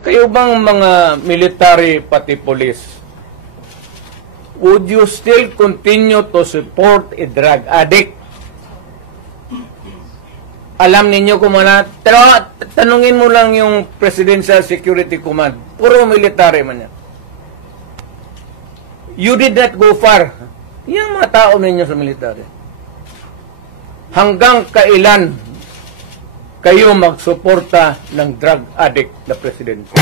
Kayo bang mga military pati police, would you still continue to support a drug addict? Alam ninyo kung mana, pero tanungin mo lang yung Presidential Security Command, puro military man yan. You did not go far. Yung mga tao ninyo sa military. Hanggang kailan kayo magsuporta ng drug addict na presidente?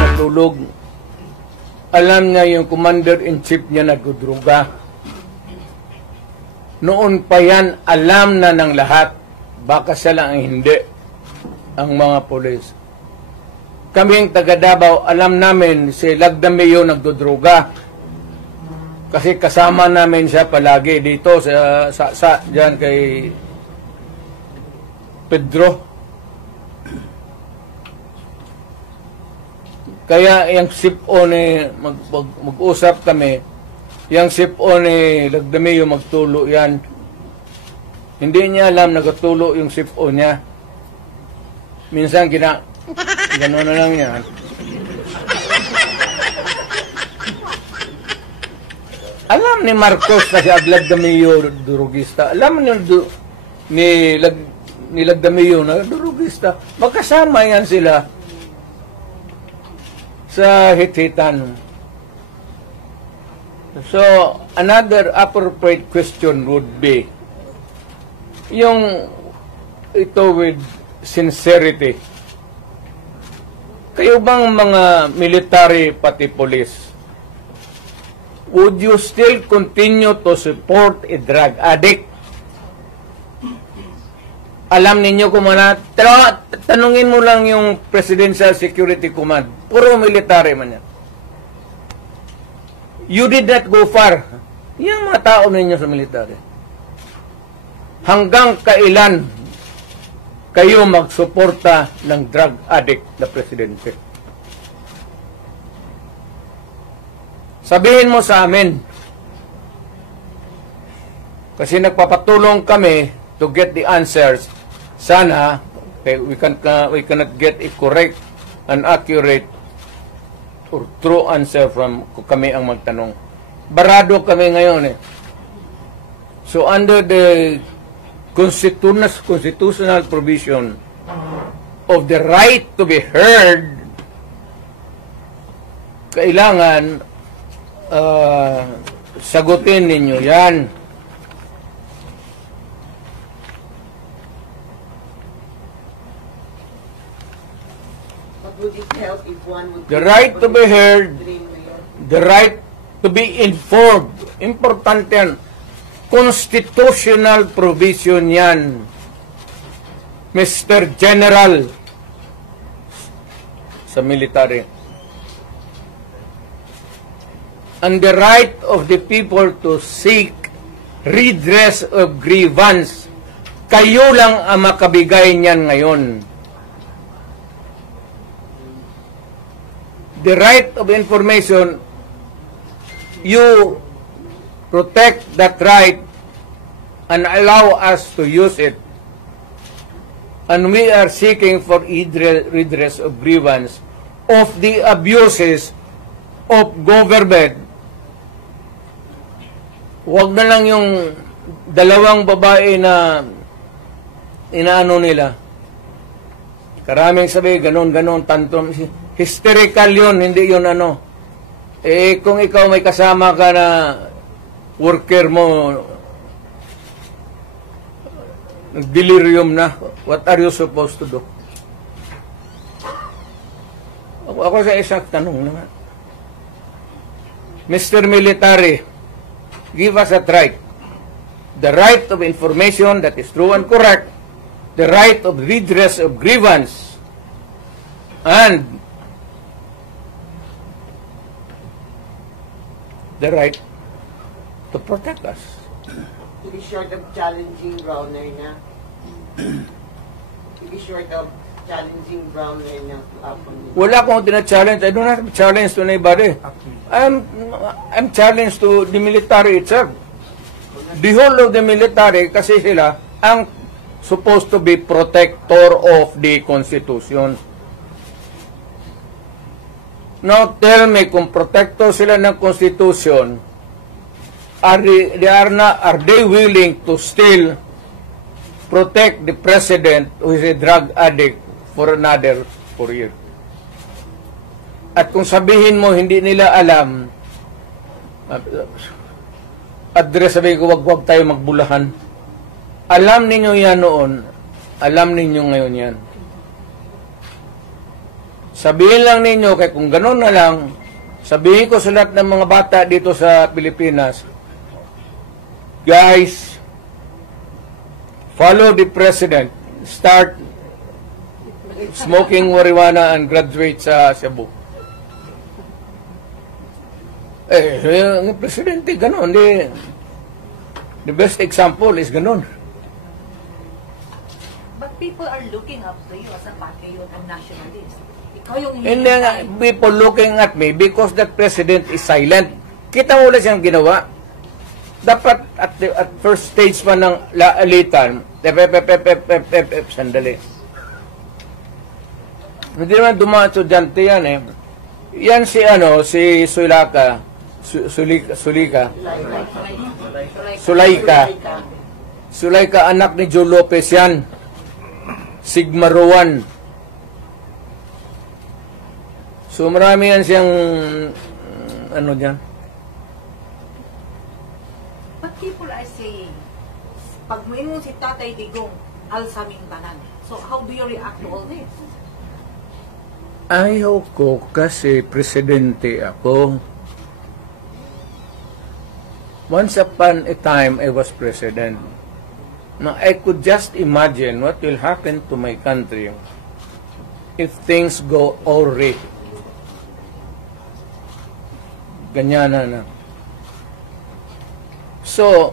Natulog, alam niya yung commander-in-chief niya nagdudruga. Noon pa yan, alam na ng lahat. Baka siya lang ang hindi. Ang mga polis. Kaming taga Davao, alam namin si Lagdameo nagdudruga. Kasi kasama namin siya palagi dito sa diyan kay Pedro. Kaya yung SIPO ni mag-usap kami, yung SIPO ni Lagdameo magtulo yan. Hindi niya alam nagtulo yung SIPO niya. Minsan gano'n na lang yan. Alam ni Marcos na si Lagdameo durugista. Alam ni Lagdameo na durugista. Magkasama yan sila sa hit-hitan. So, another appropriate question would be yung ito with sincerity. Kayo bang mga military pati police, would you still continue to support a drug addict? Alam ninyo kung mana, pero tanungin mo lang yung Presidential Security Command, puro military man yan. You did not go far. Yung mga tao ninyo sa military. Hanggang kailan kayo magsuporta ng drug addict na presidente? Sabihin mo sa amin. Kasi nagpapatulong kami to get the answers. Sana we cannot get a correct and accurate or true answer from kami ang magtanong. Barado kami ngayon eh. So under the constitutional provision of the right to be heard, kailangan sagutin ninyo yan. Would it help if one would... The right to be heard, the right to be informed. Importante yan. Constitutional provision yan. Mr. General sa military. And the right of the people to seek redress of grievance. Kayo lang ang makabigay niyan ngayon. The right of information, you protect that right and allow us to use it. And we are seeking for redress of grievance of the abuses of government. Huwag na lang yung dalawang babae na inaano nila. Karaming sabi, ganon, tantrum. Hysterical yun, hindi yun ano. Eh, kung ikaw may kasama ka na worker mo, delirium na, what are you supposed to do? Ako sa isang tanong naman. Mr. Military, give us a right. The right of information that is true and correct, the right of redress of grievance, and the right to protect us. To be short of challenging Browner niya. To be short of challenging Browner niya. Wala akong tina-challenge. I don't have to challenge to anybody. I'm challenged to the military itself. The whole of the military, kasi sila ang supposed to be protector of the Constitution. Now tell me, kung protector sila ng Constitution, are they willing to still protect the President who is a drug addict for another 4 years? At kung sabihin mo hindi nila alam, address, sabihin ko, wag tayo magbulahan. Alam ninyo yan noon, alam ninyo ngayon yan. Sabihin lang ninyo, kaya kung gano'n na lang, sabihin ko sa lahat ng mga bata dito sa Pilipinas, guys, follow the President, start smoking marijuana and graduate sa Cebu. Ang Presidente, gano'n. The best example is gano'n. But people are looking up to you as a patriot and nationalist. Ikaw yung And then, people looking at me because that President is silent. Kita mo ulit siyang ginawa. Dapat at first stage pa ng laalitan, sandali. Hindi naman dumaan estudyante yan eh. Yan si Sulaika, anak ni Joe Lopez yan. Sigma Rowan. So marami yan siyang dyan. But people are saying, pag maingon si Tatay Digong, alsaming tanan. So how do you react to all this? Ayaw ko kasi presidente ako. Once upon a time, I was president. Now, I could just imagine what will happen to my country if things go awry. Ganyan na. So,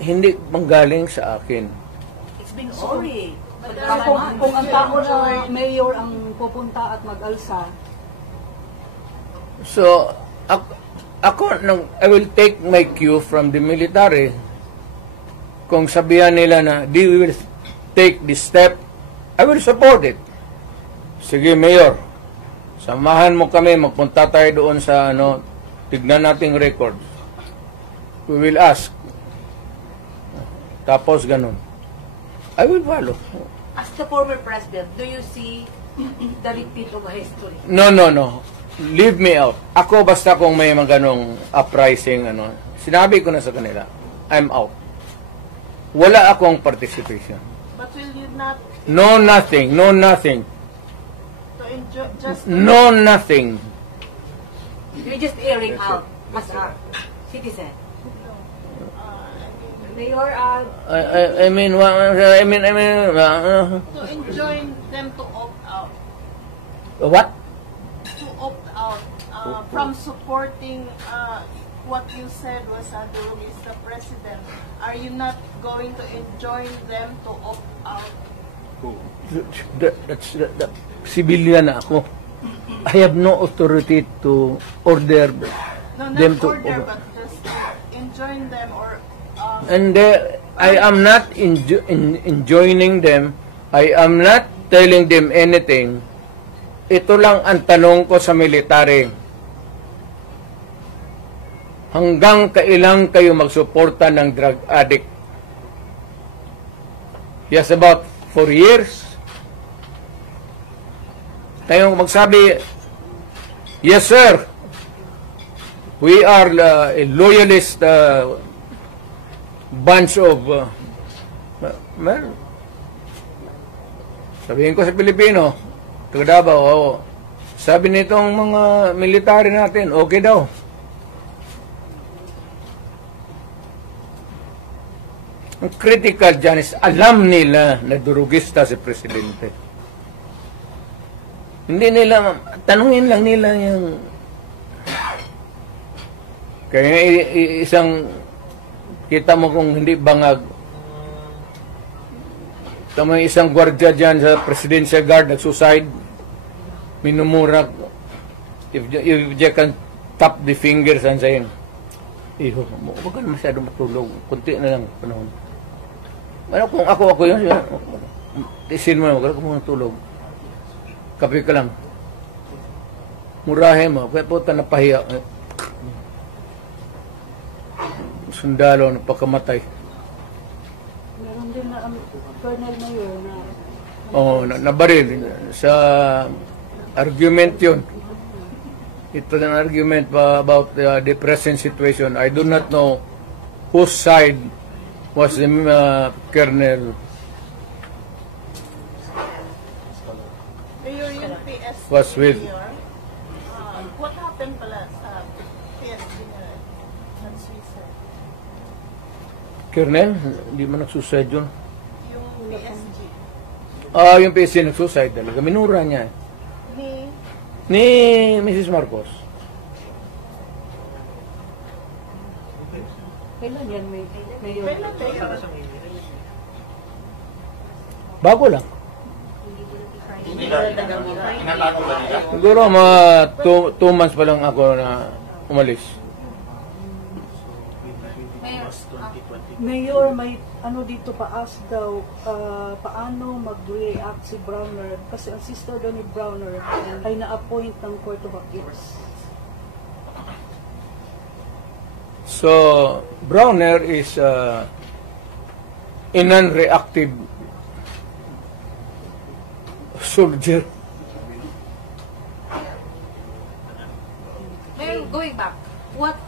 hindi manggaling sa akin. It's been awry. Kung ang tao na mayor ang pupunta at mag-alsa. So, I will take my cue from the military. Kung sabihan nila na, they will take this step, I will support it. Sige, Mayor, samahan mo kami, magpunta tayo doon sa, tignan nating records. We will ask. Tapos, ganun. I will follow. As the former president, do you see the repeat of history? No. Leave me out. Ako basta kung may mga ganong uprising, sinabi ko na sa kanila, I'm out. Wala akong participation. But will you not No nothing. to enjoy just No nothing. You're just airing out as a citizen. Mayor, I mean, to enjoin them to opt out, what? to opt out from supporting what you said was Durug is the president. Are you not going to enjoin them to opt out? That's civilian na ako. I have no authority to order No, not them to. order, but just enjoin them or And I am not enjoining them. I am not telling them anything. Ito lang ang tanong ko sa military. Hanggang kailan kayo magsuporta ng drug addict? Yes, about 4 years. Tayo magsabi, yes sir, we are a loyalist bunch of sabihin ko sa Pilipino, taga Davao, sabi nitong mga military natin, okay daw. Ang critical dyan is alam nila na durugista si Presidente. Hindi nila, tanungin lang nila yung kaya isang kita mo kung hindi bangag. Tama isang gwardiya dyan sa Presidential Guard nag-suicide. Minumura. If you can tap the fingers and saying, huwag ka na masyado matulog. Kunti na lang panahon. Ano kung ako yun, isin mo, wala ko muna tulog. Kape ka lang. Murahin mo, kaya puta napahiya. Sundalo, napakamatay. Meron din na Colonel Mayor na Oo, nabaril. Sa argument yun. Ito ang argument about the present situation. I do not know whose side was the Colonel. Mayor, yung PSG Was with- Mayor, what happened pala sa PSG na nag-suicide? Colonel, hindi man nagsuicide yun. Yung PSG Yung PC nagsuicide talaga. Minura niya. Ni Mrs. Marcos. kailan yan, Mayor? Kailan Mayor? Bago lang. Siguro mga 2 months pa lang ako na umalis. Mayor, may ano dito paas daw, paano mag-react si Browner kasi ang sister daw ni Browner ay na-appoint ng Court of Appeals. So, Browner is a non-reactive soldier. Mayor, going back, what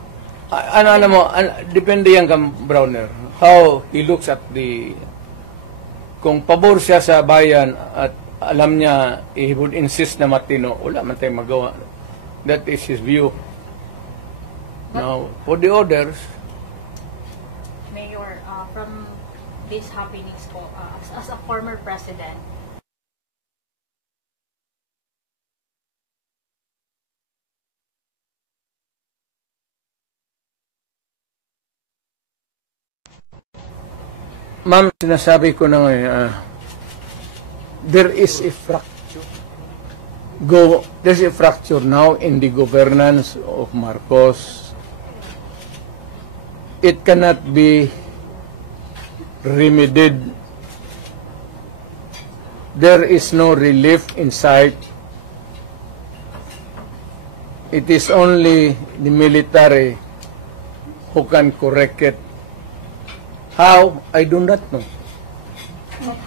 Ano mo, depende yan kang Browner. How he looks at kung pabor siya sa bayan at alam niya, he would insist na matino, wala man tayong magawa. That is his view. Now, for the others, Mayor, from these happenings po, as a former president, ma'am, sinasabi ko na ngayon, there is a fracture. There's a fracture now in the governance of Marcos. It cannot be remedied. There is no relief in sight. It is only the military who can correct it. How? I do not know.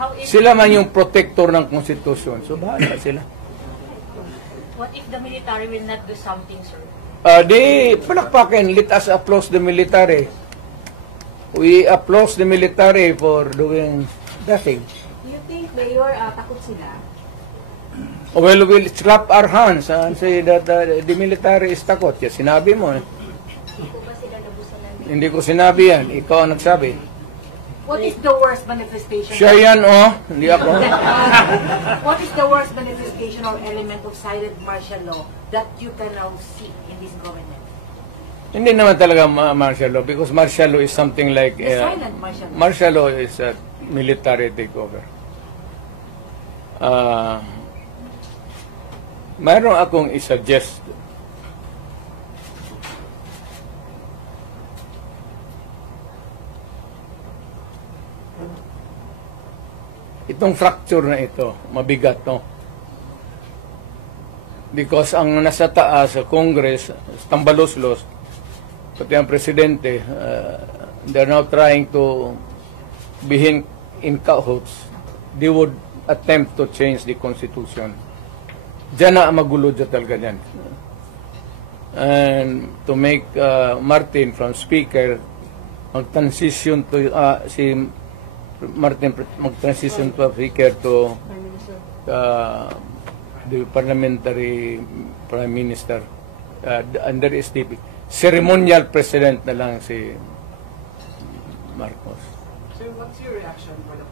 how if, Sila man yung protector ng konstitusyon. So, bahala sila. what if the military will not do something, sir? Di palakpakin. Let us applaud the military. We applaud the military for doing nothing. do you think, Mayor, takot sila? Well, we'll slap our hands and say that the military is takot. Yes, sinabi mo. Hindi ko sinabi yan. Ikaw ang nagsabi. What is the worst manifestation? Siya yan, Hindi ako. What is the worst manifestation or element of silent martial law that you can now see in this government? Hindi naman talaga martial law because martial law is something like... The silent martial law. Martial law is a military takeover. Mayroon akong i-suggest. Itong fracture na ito, mabigat, no? Because ang nasa taas sa Congress, tambaloslos, pati ang presidente, they're now trying to be in cahoots. They would attempt to change the Constitution. Diyan na magulo dyan talaga dyan. And to make Martin from Speaker mag-transition to si Martin mag-transition to Speaker to the parliamentary prime minister. And there is the ceremonial president na lang si Marcos. So what's your reaction for the